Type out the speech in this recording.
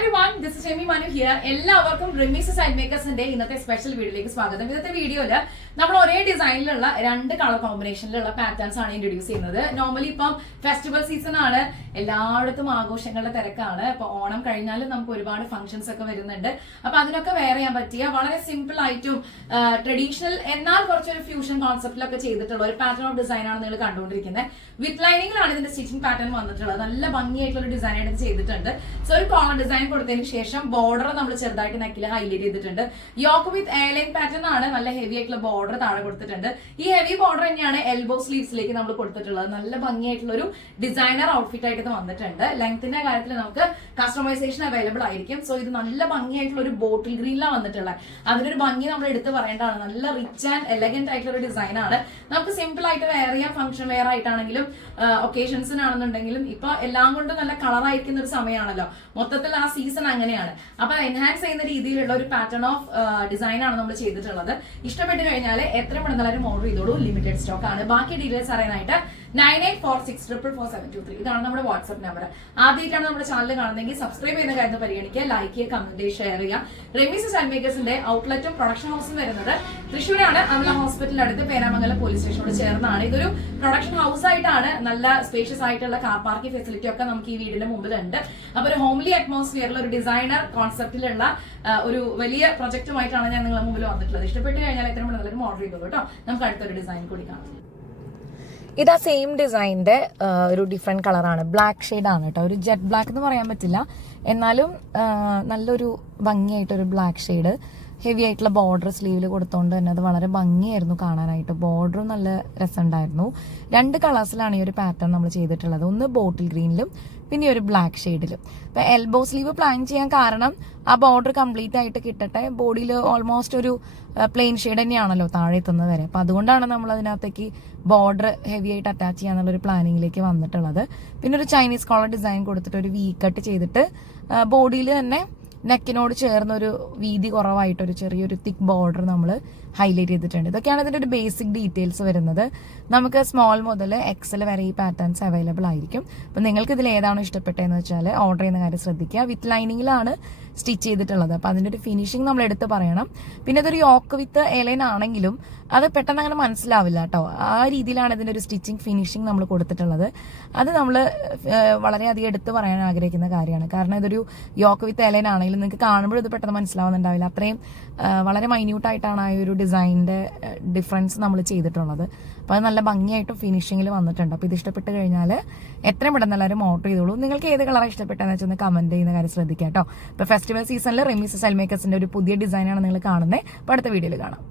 everyone, this is Amy Manu here. എല്ലാവർക്കും റിമീസ് side മേക്കേഴ്സിന്റെ ഇന്നത്തെ special വീഡിയോയിലേക്ക് സ്വാഗതം. ഇന്നത്തെ വീഡിയോയില് നമ്മൾ ഒരേ ഡിസൈനിലുള്ള രണ്ട് കളർ കോമ്പിനേഷനിലുള്ള പാറ്റേൺസ് ആണ് ഇൻട്രൊഡ്യൂസ് ചെയ്യുന്നത്. നോർമലി ഇപ്പം ഫെസ്റ്റിവൽ സീസൺ ആണ്, എല്ലായിടത്തും ആഘോഷങ്ങളുടെ തിരക്കാണ്. അപ്പൊ ഓണം കഴിഞ്ഞാൽ നമുക്ക് ഒരുപാട് ഫംഗ്ഷൻസ് ഒക്കെ വരുന്നുണ്ട്. അപ്പൊ അതിനൊക്കെ വെയർ ചെയ്യാൻ പറ്റിയ വളരെ സിമ്പിൾ ആയിട്ടും ട്രഡീഷണൽ എന്നാൽ കുറച്ചൊരു ഫ്യൂഷൻ കോൺസെപ്റ്റിലൊക്കെ ചെയ്തിട്ടുള്ള ഒരു പാറ്റേൺ ഓഫ് ഡിസൈൻ ആണ് നിങ്ങൾ കണ്ടുകൊണ്ടിരിക്കുന്നത്. വിത്ത് ലൈനിങ്ങിലാണ് ഇതിന്റെ സ്റ്റിച്ചിങ് പാറ്റേൺ വന്നിട്ടുള്ളത്. നല്ല ഭംഗിയായിട്ടുള്ള ഒരു ഡിസൈൻ ആയിട്ട് ചെയ്തിട്ടുണ്ട്. സോ ഒരു കോളർ ഡിസൈൻ കൊടുത്തതിന് ശേഷം ബോർഡർ നമ്മൾ ചെറുതായിട്ട് നെക്കിൽ ഹൈലൈറ്റ് ചെയ്തിട്ടുണ്ട്. യോക്ക് വിത്ത് എയർലൈൻ പാറ്റേൺ ആണ്. നല്ല ഹെവി ആയിട്ടുള്ള ബോർഡർ താഴെ കൊടുത്തിട്ടുണ്ട്. ഈ ഹെവി ബോർഡർ തന്നെയാണ് എൽബോ സ്ലീവ്സിലേക്ക് നമ്മൾ കൊടുത്തിട്ടുള്ളത്. നല്ല ഭംഗിയായിട്ടുള്ള ഒരു ഡിസൈനർ ഔട്ട്ഫിറ്റ് ആയിട്ട് ഇത് വന്നിട്ടുണ്ട്. ലെങ്ത്തിന്റെ കാര്യത്തിൽ നമുക്ക് കസ്റ്റമൈസേഷൻ അവൈലബിൾ ആയിരിക്കും. സോ ഇത് നല്ല ഭംഗിയായിട്ടുള്ള ഒരു ബോട്ടിൽ ഗ്രീനിലാണ് വന്നിട്ടുള്ളത്. അതിനൊരു ഭംഗി നമ്മൾ എടുത്ത് പറയേണ്ടതാണ്. നല്ല റിച്ച് ആൻഡ് എലഗന്റ് ആയിട്ടുള്ള ഒരു ഡിസൈൻ ആണ്. നമുക്ക് സിമ്പിൾ ആയിട്ട് വെയർ ചെയ്യാം. ഫംഗ്ഷൻ വെയർ ആയിട്ടാണെങ്കിലും ഒക്കേഷൻസിനാണെന്നുണ്ടെങ്കിലും ഇപ്പൊ എല്ലാം കൊണ്ടും നല്ല കളർ അയക്കുന്ന ഒരു സമയമാണല്ലോ. മൊത്തത്തിൽ ആ സീസൺ അങ്ങനെയാണ്. അപ്പൊ എൻഹാൻസ് ചെയ്യുന്ന രീതിയിലുള്ള ഒരു പാറ്റേൺ ഓഫ് ഡിസൈൻ ആണ് നമ്മൾ ചെയ്തിട്ടുള്ളത്. ഇഷ്ടപ്പെട്ട് കഴിഞ്ഞാൽ എത്ര മണിന്നാലും ഓർഡർ ചെയ്തോളൂ. ലിമിറ്റഡ് സ്റ്റോക്ക് ആണ്. ബാക്കി ഡീറ്റെയിൽസ് അറിയാനായിട്ട് 9846444723 ഇതാണ് നമ്മുടെ വാട്സ്ആപ്പ് നമ്പർ. ആദ്യമായിട്ടാണ് നമ്മുടെ ചാനൽ കാണുന്നതെങ്കിൽ സബ്സ്ക്രൈബ് ചെയ്യുന്ന കാര്യം പരിഗണിക്കുക, ലൈക്ക് ചെയ്യുക, കമന്റ് ഷെയർ ചെയ്യുക. റെമീസ് സൈഡ് മേക്കേഴ്സിന്റെ ഔട്ട്ലെറ്റും പ്രൊഡക്ഷൻ ഹൗസും വരുന്നത് തൃശ്ശൂരാണ്. അമല ഹോസ്പിറ്റലിന്റെ അടുത്ത് പേരാമംഗലം പോലീസ് സ്റ്റേഷനോട് ചേർന്നാണ്. ഇതൊരു പ്രൊഡക്ഷൻ ഹൗസ് ആയിട്ടാണ്. നല്ല സ്പേഷ്യസ് ആയിട്ടുള്ള കാർ പാർക്കിംഗ് ഫെസിലിറ്റി ഒക്കെ നമുക്ക് ഈ വീടിന്റെ മുമ്പിലുണ്ട്. അപ്പൊ ഒരു ഹോംലി അറ്റ്മോസ്ഫിയറിൽ ഒരു ഡിസൈനർ കോൺസെപ്റ്റിലുള്ള ഒരു വലിയ പ്രൊജക്റ്റുമായിട്ടാണ് ഞാൻ നിങ്ങളുടെ മുമ്പിൽ വന്നിട്ടുള്ളത്. ഇഷ്ടപ്പെട്ട് കഴിഞ്ഞാൽ എത്ര മണിക്കും ഓർഡർ ചെയ്തോളൂ കേട്ടോ. നമുക്ക് അടുത്തൊരു ഡിസൈൻ കൂടി കാണാം. ഇതാ സെയിം ഡിസൈനിന്റെ ഒരു ഡിഫറെന്റ് കളറാണ്. ബ്ലാക്ക് ഷെയ്ഡ് ആണ് കേട്ടോ. ഒരു ജെറ്റ് ബ്ലാക്ക് എന്ന് പറയാൻ പറ്റില്ല, എന്നാലും നല്ലൊരു ഭംഗിയായിട്ടൊരു ബ്ലാക്ക് ഷെയ്ഡ്. ഹെവി ആയിട്ടുള്ള ബോർഡർ സ്ലീവിൽ കൊടുത്തോണ്ട് തന്നെ അത് വളരെ ഭംഗിയായിരുന്നു കാണാനായിട്ട്. ബോർഡറും നല്ല രസമുണ്ടായിരുന്നു. രണ്ട് കളേഴ്സിലാണ് ഈ ഒരു പാറ്റേൺ നമ്മൾ ചെയ്തിട്ടുള്ളത്. ഒന്ന് ബോട്ടിൽ ഗ്രീനിലും പിന്നെ ഒരു ബ്ലാക്ക് ഷെയ്ഡിലും. ഇപ്പൊ എൽബോ സ്ലീവ് പ്ലാൻ ചെയ്യാൻ കാരണം ആ ബോർഡർ കംപ്ലീറ്റ് ആയിട്ട് കിട്ടട്ടെ. ബോഡിയിൽ ഓൾമോസ്റ്റ് ഒരു പ്ലെയിൻ ഷെയ്ഡ് തന്നെയാണല്ലോ താഴെ എത്തുന്നത് വരെ. അപ്പൊ അതുകൊണ്ടാണ് നമ്മൾ അതിനകത്തേക്ക് ബോർഡർ ഹെവി ആയിട്ട് അറ്റാച്ച് ചെയ്യാന്നുള്ള ഒരു പ്ലാനിങ്ങിലേക്ക് വന്നിട്ടുള്ളത്. പിന്നെ ഒരു ചൈനീസ് കോളർ ഡിസൈൻ കൊടുത്തിട്ട് ഒരു വി കട്ട് ചെയ്തിട്ട് ബോഡിയിൽ തന്നെ നെക്കിനോട് ചേർന്ന ഒരു വീതി കുറവായിട്ട് ഒരു ചെറിയൊരു തിക്ക് ബോർഡർ നമ്മൾ ഹൈലൈറ്റ് ചെയ്തിട്ടുണ്ട്. ഇതൊക്കെയാണ് ഇതിന്റെ ഒരു ബേസിക് ഡീറ്റെയിൽസ് വരുന്നത്. നമുക്ക് സ്മോൾ മുതൽ എക്സൽ വരെ ഈ പാറ്റേൺസ് അവൈലബിൾ ആയിരിക്കും. അപ്പൊ നിങ്ങൾക്ക് ഇതിൽ ഏതാണോ ഇഷ്ടപ്പെട്ടതെന്ന് വെച്ചാൽ ഓർഡർ ചെയ്യുന്ന കാര്യം ശ്രദ്ധിക്കുക. വിത്ത് ലൈനിങ്ങിലാണ് സ്റ്റിച്ച് ചെയ്തിട്ടുള്ളത്. അപ്പൊ അതിന്റെ ഒരു ഫിനിഷിംഗ് നമ്മൾ എടുത്ത് പറയണം. പിന്നെ ഇതൊരു യോക്ക് വിത്ത് എലൈൻ ആണെങ്കിലും അത് പെട്ടെന്ന് അങ്ങനെ മനസ്സിലാവില്ല കേട്ടോ. ആ രീതിയിലാണ് ഇതിന്റെ ഒരു സ്റ്റിച്ചിങ് ഫിനിഷിംഗ് നമ്മൾ കൊടുത്തിട്ടുള്ളത്. അത് നമ്മൾ വളരെയധികം എടുത്ത് പറയാൻ ആഗ്രഹിക്കുന്ന കാര്യമാണ്. കാരണം ഇതൊരു യോക്ക് വിത്ത് എലൈൻ ആണെങ്കിലും നിങ്ങൾക്ക് കാണുമ്പോഴും ഇത് പെട്ടെന്ന് മനസ്സിലാവുന്നുണ്ടാവില്ല. അത്രയും വളരെ മൈന്യൂട്ടായിട്ടാണ് ആ ഒരു ഡിസൈനിന്റെ ഡിഫറൻസ് നമ്മൾ ചെയ്തിട്ടുള്ളത്. അപ്പൊ അത് നല്ല ഭംഗിയായിട്ടും ഫിനിഷിംഗിൽ വന്നിട്ടുണ്ട്. അപ്പൊ ഇത് ഇഷ്ടപ്പെട്ട് കഴിഞ്ഞാൽ എത്രയും പെട്ടെന്ന് എല്ലാവരും ഓർഡർ ചെയ്തോളൂ. നിങ്ങൾക്ക് ഏത് കളറാണ് ഇഷ്ടപ്പെട്ടതെന്ന് വെച്ചാൽ കമന്റ് ചെയ്യുന്ന കാര്യം ശ്രദ്ധിക്കാം കേട്ടോ. ഇപ്പൊ ഫെസ്റ്റിവൽ സീസണിൽ റെമീസ് സൈഡ് മേക്കേഴ്സിന്റെ ഒരു പുതിയ ഡിസൈനാണ് നിങ്ങൾ കാണുന്നത്. അപ്പൊ അടുത്ത വീഡിയോയിൽ കാണാം.